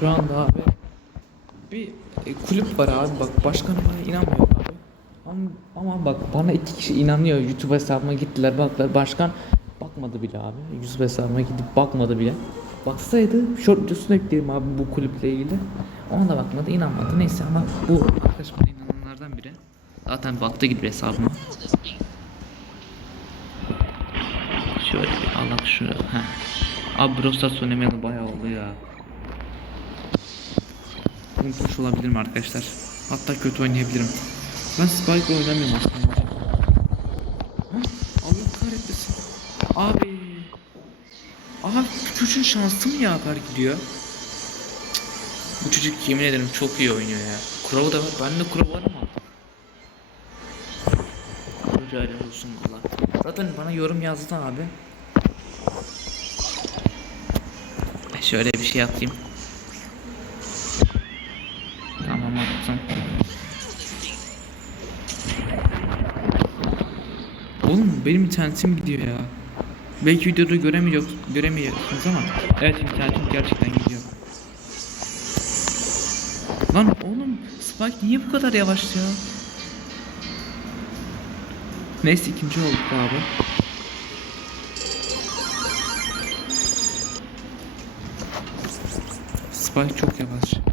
Şu anda abi bir e, kulüp var abi bak başkan bana inanmıyor abi. Ama, ama bak bana iki kişi inanıyor YouTube hesabıma gittiler baktılar başkan bakmadı bile abi. YouTube hesabıma gidip bakmadı bile. Baksaydı short videosunu eklerim abi bu kulüple ilgili. Ona da bakmadı inanmadı neyse ama bu arkadaş bana inananlardan biri. Zaten baktı gibi hesabıma. Şöyle bir Allah şu. Heh. Abi Brawl Stars oynamayalı bayağı oldu ya. Unutmuş olabilirim arkadaşlar. Hatta kötü oynayabilirim. Ben Spike oynamıyorum aslında. Allah kahretmesin. Abi. Aha çocuğun şansı mı yaver gidiyor? Bu çocuk yemin ederim çok iyi oynuyor ya. Kuralı da var. Bende kuralı var ama. Rica olsun valla. Zaten bana yorum yazdı abi. Şöyle bir şey atayım. Oğlum benim internetim gidiyor ya. Belki videoda göremiyor, göremiyorsunuz ama evet internetim gerçekten gidiyor. Lan oğlum Spike niye bu kadar yavaş ya? Neyse ikinci olduk abi. Spike çok yavaş.